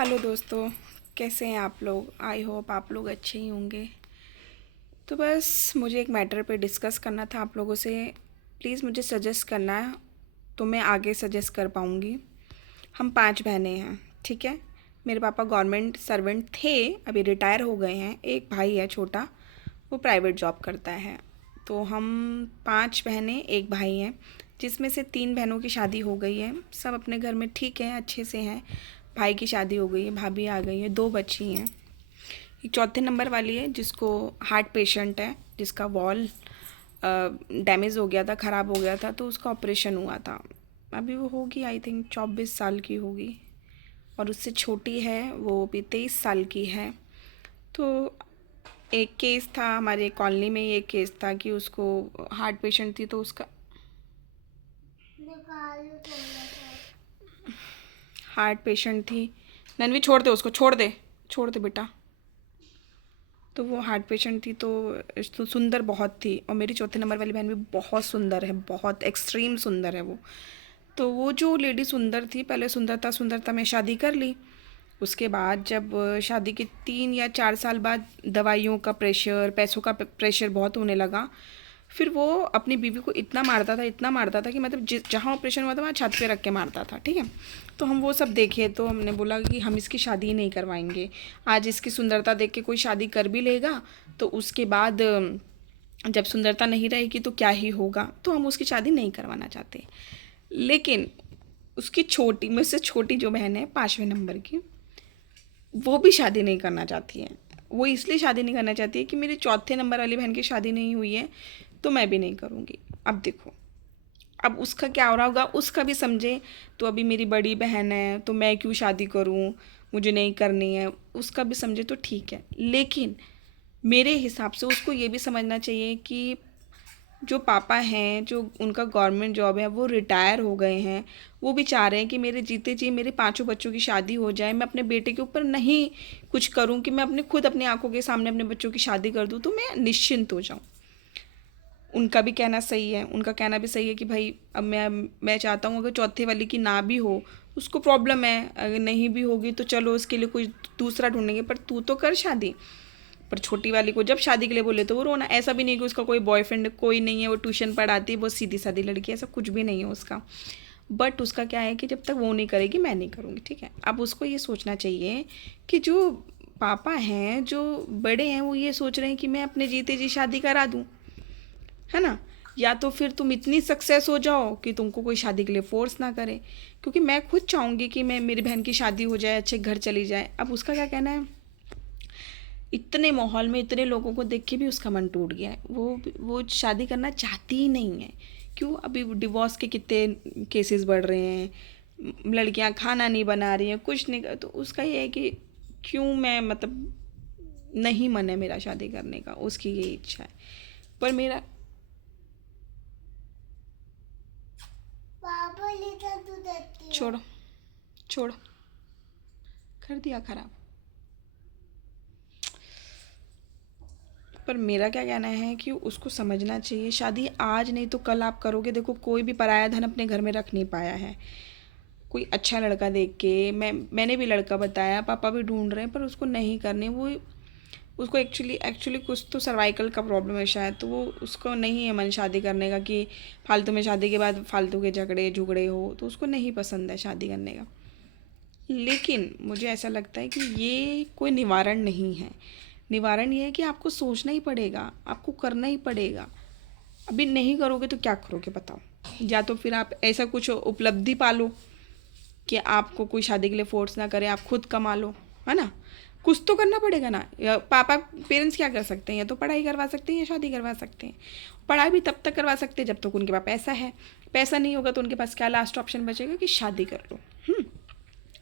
Hello दोस्तों, कैसे हैं आप लोग। आई होप आप लोग अच्छे ही होंगे। तो बस मुझे एक मैटर पे डिस्कस करना था आप लोगों से। प्लीज़ मुझे सजेस्ट करना है तो मैं आगे सजेस्ट कर पाऊँगी। हम 5 बहनें हैं, ठीक है। मेरे पापा गवर्नमेंट सर्वेंट थे, अभी रिटायर हो गए हैं। एक भाई है छोटा, वो प्राइवेट जॉब करता है। तो हम 5 बहनें, एक भाई हैं, जिसमें से 3 बहनों की शादी हो गई है। सब अपने घर में ठीक है, अच्छे से हैं। भाई की शादी हो गई है, भाभी आ गई है, 2 बच्ची हैं। एक चौथे नंबर वाली है जिसको हार्ट पेशेंट है, जिसका वॉल डैमेज हो गया था, ख़राब हो गया था, तो उसका ऑपरेशन हुआ था। अभी वो होगी आई थिंक 24 साल की होगी। और उससे छोटी है, वो भी 23 साल की है। तो एक केस था हमारे कॉलोनी में, ये केस था कि उसको हार्ट पेशेंट थी, तो उसका हार्ट पेशेंट थी। ननवी छोड़ दे उसको, छोड़ दे बेटा। तो वो हार्ट पेशेंट थी, तो सुंदर बहुत थी। और मेरी चौथे नंबर वाली बहन भी बहुत सुंदर है, बहुत एक्सट्रीम सुंदर है वो। तो वो जो लेडी सुंदर थी, पहले सुंदरता सुंदरता में शादी कर ली। उसके बाद जब शादी के 3 या 4 साल बाद दवाइयों का प्रेशर, पैसों का प्रेशर बहुत होने लगा। फिर वो अपनी बीवी को इतना मारता था, इतना मारता था कि मतलब जिस जहाँ ऑपरेशन हुआ था वहाँ छत पे रख के मारता था, ठीक है। तो हम वो सब देखे, तो हमने बोला कि हम इसकी शादी ही नहीं करवाएंगे। आज इसकी सुंदरता देख के कोई शादी कर भी लेगा, तो उसके बाद जब सुंदरता नहीं रहेगी तो क्या ही होगा। तो हम उसकी शादी नहीं करवाना चाहते। लेकिन उसकी छोटी, मुझसे छोटी जो बहन है 5वें नंबर की, वो भी शादी नहीं करना चाहती है। वो इसलिए शादी नहीं करना चाहती है कि मेरी चौथे नंबर वाली बहन की शादी नहीं हुई है, तो मैं भी नहीं करूँगी। अब देखो, अब उसका क्या हो रहा होगा, उसका भी समझे। तो अभी मेरी बड़ी बहन है, तो मैं क्यों शादी करूँ, मुझे नहीं करनी है। उसका भी समझे तो ठीक है, लेकिन मेरे हिसाब से उसको ये भी समझना चाहिए कि जो पापा हैं, जो उनका गवर्नमेंट जॉब है, वो रिटायर हो गए हैं। वो भी चाह रहे हैं कि मेरे जीते जी मेरे 5 बच्चों की शादी हो जाए। मैं अपने बेटे के ऊपर नहीं कुछ करूं कि मैं अपने खुद अपनी आंखों के सामने अपने बच्चों की शादी कर दूं, तो मैं निश्चिंत हो जाऊं। उनका भी कहना सही है, उनका कहना भी सही है कि भाई अब मैं चाहता हूँ अगर चौथे वाली की ना भी हो, उसको प्रॉब्लम है, अगर नहीं भी होगी तो चलो उसके लिए कोई दूसरा ढूंढेंगे, पर तू तो कर शादी। पर छोटी वाली को जब शादी के लिए बोले तो वो रोना। ऐसा भी नहीं कि उसका कोई बॉयफ्रेंड कोई नहीं है, वो ट्यूशन पढ़ाती है, वो सीधी सादी लड़की है, ऐसा कुछ भी नहीं है उसका। बट उसका क्या है कि जब तक वो नहीं करेगी मैं नहीं करूँगी, ठीक है। अब उसको ये सोचना चाहिए कि जो पापा हैं, जो बड़े हैं, वो ये सोच रहे हैं कि मैं अपने जीते जी शादी करा दूँ, है ना। या तो फिर तुम इतनी सक्सेस हो जाओ कि तुमको कोई शादी के लिए फोर्स ना करे। क्योंकि मैं खुद चाहूँगी कि मैं मेरी बहन की शादी हो जाए, अच्छे घर चली जाए। अब उसका क्या कहना है, इतने माहौल में इतने लोगों को देख के भी उसका मन टूट गया है। वो शादी करना चाहती ही नहीं है। क्यों, अभी डिवोर्स के कितने केसेस बढ़ रहे हैं, लड़कियां खाना नहीं बना रही हैं, कुछ नहीं कर, तो उसका ये है कि क्यों मैं मतलब नहीं मन है मेरा शादी करने का, उसकी ये इच्छा है। पर मेरा पापा लेकर तू देती है। छोड़ो, छोड़ो, कर दिया खराब। पर मेरा क्या कहना है कि उसको समझना चाहिए, शादी आज नहीं तो कल आप करोगे। देखो, कोई भी पराया धन अपने घर में रख नहीं पाया है। कोई अच्छा लड़का देख के, मैंने भी लड़का बताया, पापा भी ढूंढ रहे हैं, पर उसको नहीं करने। वो उसको एक्चुअली एक्चुअली कुछ तो सर्वाइकल का प्रॉब्लम है शायद, तो वो उसको नहीं है मन शादी करने का, कि फालतू में शादी के बाद फालतू के झगड़े झुगड़े हो, तो उसको नहीं पसंद है शादी करने का। लेकिन मुझे ऐसा लगता है कि ये कोई निवारण नहीं है। निवारण ये है कि आपको सोचना ही पड़ेगा, आपको करना ही पड़ेगा। अभी नहीं करोगे तो क्या करोगे बताओ। या तो फिर आप ऐसा कुछ उपलब्धि पालो कि आपको कोई शादी के लिए फोर्स ना करे, आप खुद कमा लो, है ना। कुछ तो करना पड़ेगा ना। या पापा पेरेंट्स क्या कर सकते हैं, या तो पढ़ाई करवा सकते हैं या शादी करवा सकते हैं। पढ़ाई भी तब तक करवा सकते हैं जब तक उनके पास पैसा है। पैसा नहीं होगा तो उनके पास क्या लास्ट ऑप्शन बचेगा कि शादी कर लो।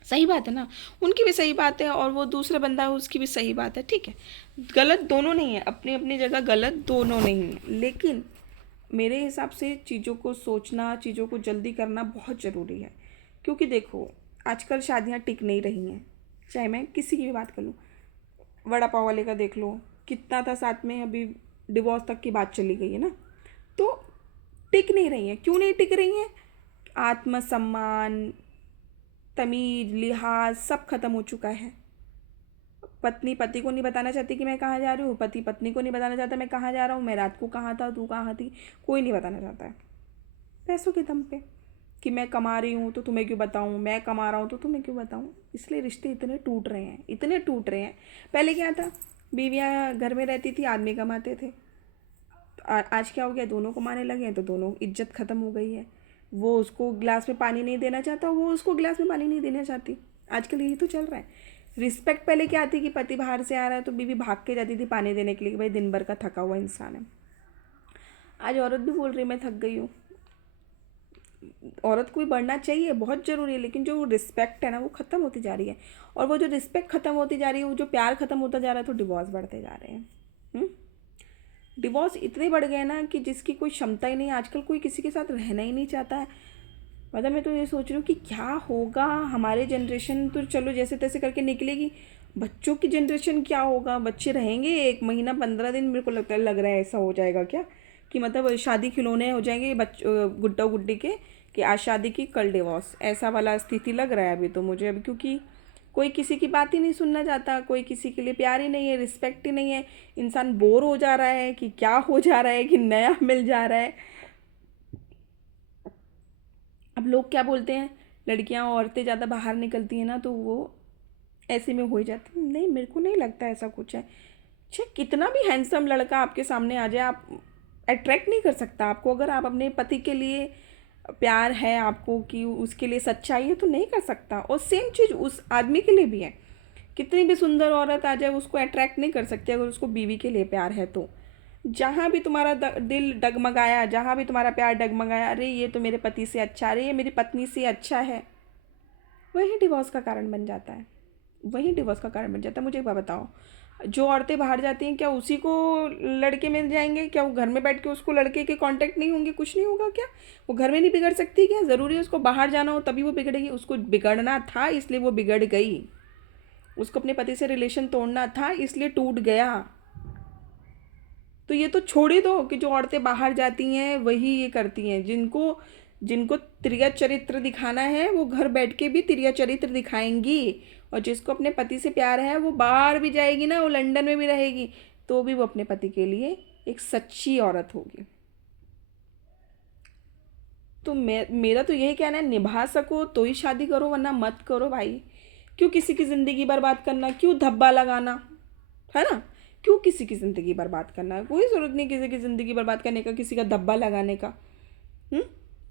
सही बात है ना। उनकी भी सही बात है और वो दूसरा बंदा है उसकी भी सही बात है, ठीक है। गलत दोनों नहीं है, अपनी अपनी जगह गलत दोनों नहीं है। लेकिन मेरे हिसाब से चीज़ों को सोचना, चीज़ों को जल्दी करना बहुत ज़रूरी है। क्योंकि देखो, आजकल शादियाँ टिक नहीं रही हैं। चाहे मैं किसी की भी बात कर लूँ, वड़ा पाव वाले का देख लो, कितना था साथ में, अभी डिवोर्स तक की बात चली गई है ना। तो टिक नहीं रही हैं। क्यों नहीं टिक रही हैं? आत्मसम्मान, तमीज़ लिहाज सब खत्म हो चुका है। पत्नी पति को नहीं बताना चाहती कि मैं कहाँ जा रही हूँ, पति पत्नी को नहीं बताना चाहता मैं कहाँ जा रहा हूँ, मैं रात को कहाँ था, तू कहाँ थी, कोई नहीं बताना चाहता है। पैसों के दम पे कि मैं कमा रही हूँ तो तुम्हें क्यों बताऊँ, मैं कमा रहा हूँ तो तुम्हें क्यों बताऊँ। इसलिए रिश्ते इतने टूट रहे हैं, इतने टूट रहे हैं। पहले क्या था, बीवियाँ घर में रहती थी, आदमी कमाते थे। आज क्या हो गया, दोनों कमाने लगे हैं तो दोनों इज्जत ख़त्म हो गई है। वो उसको गिलास में पानी नहीं देना चाहता, वो उसको गिलास में पानी नहीं देना चाहती। आजकल यही तो चल रहा है। रिस्पेक्ट पहले क्या थी कि पति बाहर से आ रहा है तो बीवी भाग के जाती थी पानी देने के लिए कि भाई दिन भर का थका हुआ इंसान है। आज औरत भी बोल रही मैं थक गई हूँ। औरत को भी बढ़ना चाहिए, बहुत ज़रूरी है, लेकिन जो रिस्पेक्ट है ना वो ख़त्म होती जा रही है। और वो जो रिस्पेक्ट ख़त्म होती जा रही है, वो जो प्यार ख़त्म होता जा रहा है, तो डिवोर्स बढ़ते जा रहे हैं। डिवोर्स इतने बढ़ गए ना कि जिसकी कोई क्षमता ही नहीं, आजकल कोई किसी के साथ रहना ही नहीं चाहता है। मतलब मैं तो ये सोच रही हूँ कि क्या होगा हमारे जनरेशन, तो चलो जैसे तैसे करके निकलेगी, बच्चों की जनरेशन क्या होगा। बच्चे रहेंगे 1 महीना 15 दिन, मेरे को लग रहा है ऐसा हो जाएगा क्या कि मतलब शादी खिलौने हो जाएंगे गुड्डा गुड्डी के, कि आज शादी की कल डिवोर्स, ऐसा वाला स्थिति लग रहा है अभी तो मुझे। अभी क्योंकि कोई किसी की बात ही नहीं सुनना चाहता, कोई किसी के लिए प्यार ही नहीं है, रिस्पेक्ट ही नहीं है। इंसान बोर हो जा रहा है कि क्या हो जा रहा है कि नया मिल जा रहा है। अब लोग क्या बोलते हैं, लड़कियां औरतें ज़्यादा बाहर निकलती हैं ना तो वो ऐसे में हो जाती। नहीं, मेरे को नहीं लगता ऐसा कुछ है। चाहे कितना भी हैंडसम लड़का आपके सामने आ जाए, आप अट्रैक्ट नहीं कर सकता आपको। अगर आप अपने पति के लिए प्यार है आपको, कि उसके लिए सच्चाई है, तो नहीं कर सकता। और सेम चीज़ उस आदमी के लिए भी है। कितनी भी सुंदर औरत आ जाए, उसको अट्रैक्ट नहीं कर सकती अगर उसको बीवी के लिए प्यार है तो। जहाँ भी तुम्हारा दिल डगमगाया, जहाँ भी तुम्हारा प्यार डगमगाया, अरे ये तो मेरे पति से अच्छा, अरे ये मेरी पत्नी से अच्छा है, वही डिवोर्स का कारण बन जाता है। वही डिवोर्स का कारण बन जाता है। मुझे एक बात बताओ, जो औरतें बाहर जाती हैं क्या उसी को लड़के मिल जाएंगे? क्या वो घर में बैठ के उसको लड़के के कांटेक्ट नहीं होंगे, कुछ नहीं होगा क्या? वो घर में नहीं बिगड़ सकती क्या? ज़रूरी है उसको बाहर जाना हो तभी वो बिगड़ेगी? उसको बिगड़ना था इसलिए वो बिगड़ गई। उसको अपने पति से रिलेशन तोड़ना था इसलिए टूट गया। तो ये तो छोड़ ही दो कि जो औरतें बाहर जाती हैं वही ये करती हैं। जिनको जिनको त्रिया चरित्र दिखाना है वो घर बैठ के भी त्रिया चरित्र दिखाएंगी। और जिसको अपने पति से प्यार है वो बाहर भी जाएगी ना, वो लंदन में भी रहेगी तो भी वो अपने पति के लिए एक सच्ची औरत होगी। तो मेरा तो यही कहना है, निभा सको तो ही शादी करो, वरना मत करो भाई। क्यों किसी की ज़िंदगी बर्बाद करना, क्यों धब्बा लगाना, है ना? क्यों किसी की ज़िंदगी बर्बाद करना? कोई ज़रूरत नहीं किसी की ज़िंदगी बर्बाद करने का, किसी का धब्बा लगाने का। हम्म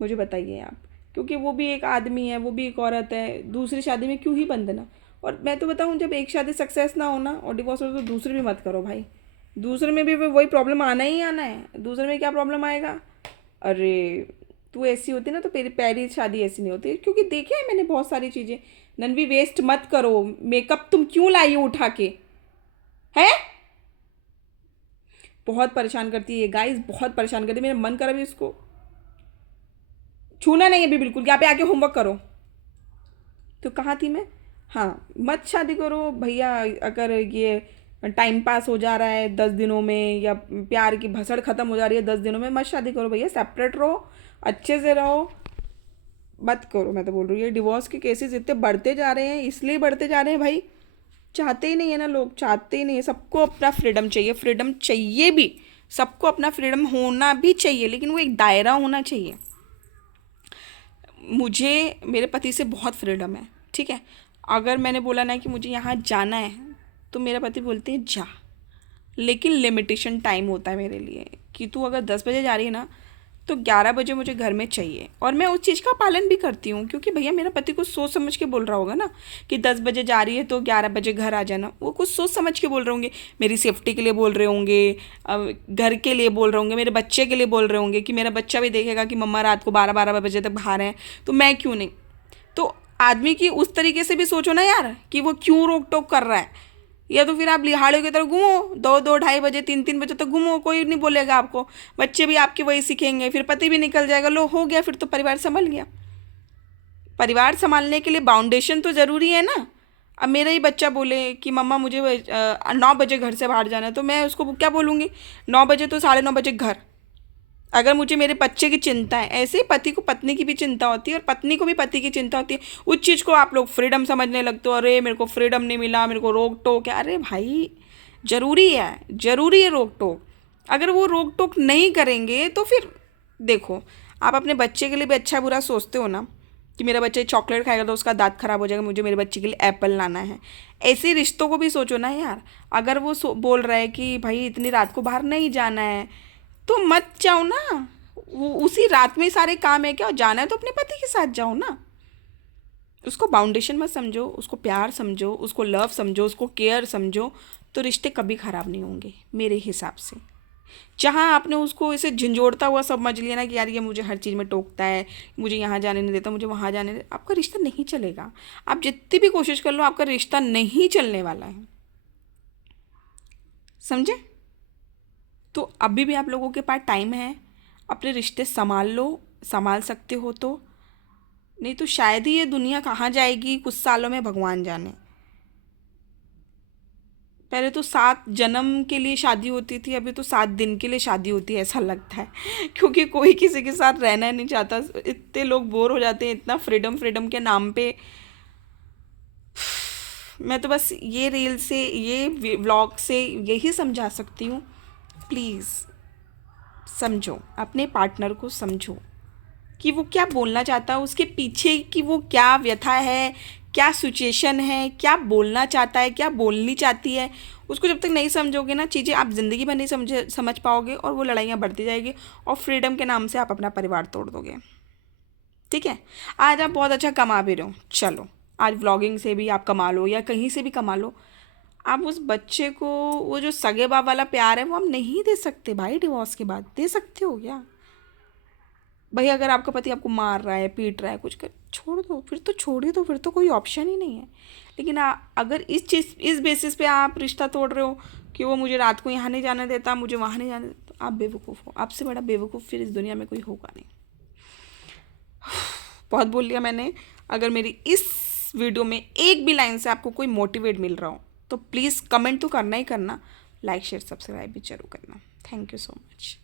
मुझे बताइए आप। क्योंकि वो भी एक आदमी है, वो भी एक औरत है, दूसरी शादी में क्यों ही बंधना। और मैं तो बताऊँ, जब एक शादी सक्सेस ना होना और डिवोर्स हो तो दूसरी भी मत करो भाई। दूसरे में भी वही प्रॉब्लम आना ही आना है। दूसरे में क्या प्रॉब्लम आएगा? अरे तू ऐसी होती ना तो मेरी पहली शादी ऐसी नहीं होती। क्योंकि देखे है मैंने बहुत सारी चीज़ें। ननवी वेस्ट मत करो। मेकअप तुम क्यों लाई हो उठा के, है? बहुत परेशान करती है गाइस, बहुत परेशान करती है। मेरा मन कर अभी इसको छूना नहीं है अभी बिल्कुल। यहाँ पे आके होमवर्क करो। तो कहाँ थी मैं? हाँ, मत शादी करो भैया। अगर ये टाइम पास हो जा रहा है 10 दिनों में, या प्यार की भसड़ खत्म हो जा रही है 10 दिनों में, मत शादी करो भैया। सेपरेट रहो, अच्छे से रहो, मत करो। मैं तो बोल रही हूँ ये डिवोर्स के केसेस इतने बढ़ते जा रहे हैं, इसलिए बढ़ते जा रहे हैं भाई, चाहते ही नहीं है ना लोग, चाहते ही नहीं है। सबको अपना फ्रीडम चाहिए, फ्रीडम चाहिए भी। सबको अपना फ्रीडम होना भी चाहिए, लेकिन वो एक दायरा होना चाहिए। मुझे मेरे पति से बहुत फ्रीडम है, ठीक है। अगर मैंने बोला ना कि मुझे यहाँ जाना है तो मेरा पति बोलते हैं जा, लेकिन लिमिटेशन टाइम होता है मेरे लिए कि तू अगर 10 बजे जा रही है ना तो 11 बजे मुझे घर में चाहिए। और मैं उस चीज़ का पालन भी करती हूँ, क्योंकि भैया मेरा पति कुछ सोच समझ के बोल रहा होगा ना कि 10 बजे जा रही है तो 11 बजे घर आ जाना। वो कुछ सोच समझ के बोल रहे होंगे, मेरी सेफ्टी के लिए बोल रहे होंगे, घर के लिए बोल रहे होंगे, मेरे बच्चे के लिए बोल रहे होंगे कि मेरा बच्चा भी देखेगा कि मम्मा रात को 12-12 बजे तक बाहर हैं तो मैं क्यों नहीं। तो आदमी की उस तरीके से भी सोचो ना यार कि वो क्यों रोक टोक कर रहा है। या तो फिर आप लिहाड़ियों की तरह घूमो, 2-2 ढाई बजे 3-3 बजे तक घूमो, कोई नहीं बोलेगा आपको। बच्चे भी आपके वही सीखेंगे, फिर पति भी निकल जाएगा, लो हो गया, फिर तो परिवार संभल गया। परिवार संभालने के लिए बाउंडेशन तो ज़रूरी है ना। अब मेरा ही बच्चा बोले कि मम्मा मुझे 9 बजे घर से बाहर जाना है, तो मैं उसको क्या बोलूँगी? 9 बजे तो 9:30 बजे घर, अगर मुझे मेरे बच्चे की चिंता है, ऐसे ही पति को पत्नी की भी चिंता होती है और पत्नी को भी पति की चिंता होती है। उस चीज़ को आप लोग फ्रीडम समझने लगते हो, अरे मेरे को फ्रीडम नहीं मिला, मेरे को रोक टोक है। अरे भाई ज़रूरी है, ज़रूरी है रोक टोक। अगर वो रोक टोक नहीं करेंगे तो फिर देखो, आप अपने बच्चे के लिए भी अच्छा बुरा सोचते हो ना, कि मेरा बच्चा चॉकलेट खाएगा तो उसका दांत खराब हो जाएगा, मुझे मेरे बच्चे के लिए एप्पल लाना है। ऐसे रिश्तों को भी सोचो ना यार। अगर वो बोल रहा है कि भाई इतनी रात को बाहर नहीं जाना है, तो मत जाओ ना। उसी रात में सारे काम है क्या, जाना है तो अपने पति के साथ जाओ ना। उसको बाउंडेशन मत समझो, उसको प्यार समझो, उसको लव समझो, उसको केयर समझो, तो रिश्ते कभी ख़राब नहीं होंगे मेरे हिसाब से। जहाँ आपने उसको ऐसे झंझोड़ता हुआ समझ लिया ना कि यार ये मुझे हर चीज़ में टोकता है, मुझे यहाँ जाने नहीं देता, मुझे वहाँ जाने नहीं देता, आपका रिश्ता नहीं चलेगा। आप जितनी भी कोशिश कर लो, आपका रिश्ता नहीं चलने वाला है। समझे? तो अभी भी आप लोगों के पास टाइम है, अपने रिश्ते संभाल लो, संभाल सकते हो तो। नहीं तो शायद ही ये दुनिया कहाँ जाएगी कुछ सालों में, भगवान जाने। पहले तो 7 जन्म के लिए शादी होती थी, अभी तो 7 दिन के लिए शादी होती है, ऐसा लगता है। क्योंकि कोई किसी के साथ रहना नहीं चाहता, इतने लोग बोर हो जाते हैं, इतना फ्रीडम फ्रीडम के नाम पे। मैं तो बस ये रील से, ये व्लॉग से यही समझा सकती हूँ, प्लीज़ समझो, अपने पार्टनर को समझो कि वो क्या बोलना चाहता है, उसके पीछे की वो क्या व्यथा है, क्या सिचुएशन है, क्या बोलना चाहता है, क्या बोलनी चाहती है। उसको जब तक नहीं समझोगे ना, चीज़ें आप ज़िंदगी भर नहीं समझ पाओगे, और वो लड़ाइयाँ बढ़ती जाएगी, और फ्रीडम के नाम से आप अपना परिवार तोड़ दोगे। ठीक है? आज आप बहुत अच्छा कमा भी रहे हो, चलो आज व्लॉगिंग से भी आप कमा लो या कहीं से भी कमा लो। आप उस बच्चे को वो जो सगे बाप वाला प्यार है वो हम नहीं दे सकते भाई, डिवोर्स के बाद दे सकते हो क्या? भाई अगर आपका पति आपको मार रहा है, पीट रहा है, कुछ कर, छोड़ दो, फिर तो छोड़ ही दो, फिर तो कोई ऑप्शन ही नहीं है। लेकिन अगर इस बेसिस पे आप रिश्ता तोड़ रहे हो कि वो मुझे रात को यहाँ नहीं जाने देता, मुझे वहाँ नहीं जाने देता, तो आप बेवकूफ़ हो। आपसे बड़ा बेवकूफ़ फिर इस दुनिया में कोई होगा नहीं। बहुत बोल लिया मैंने। अगर मेरी इस वीडियो में एक भी लाइन से आपको कोई मोटिवेट मिल रहा हो तो प्लीज़ कमेंट तो करना ही करना, लाइक शेयर सब्सक्राइब भी जरूर करना। Thank you so much.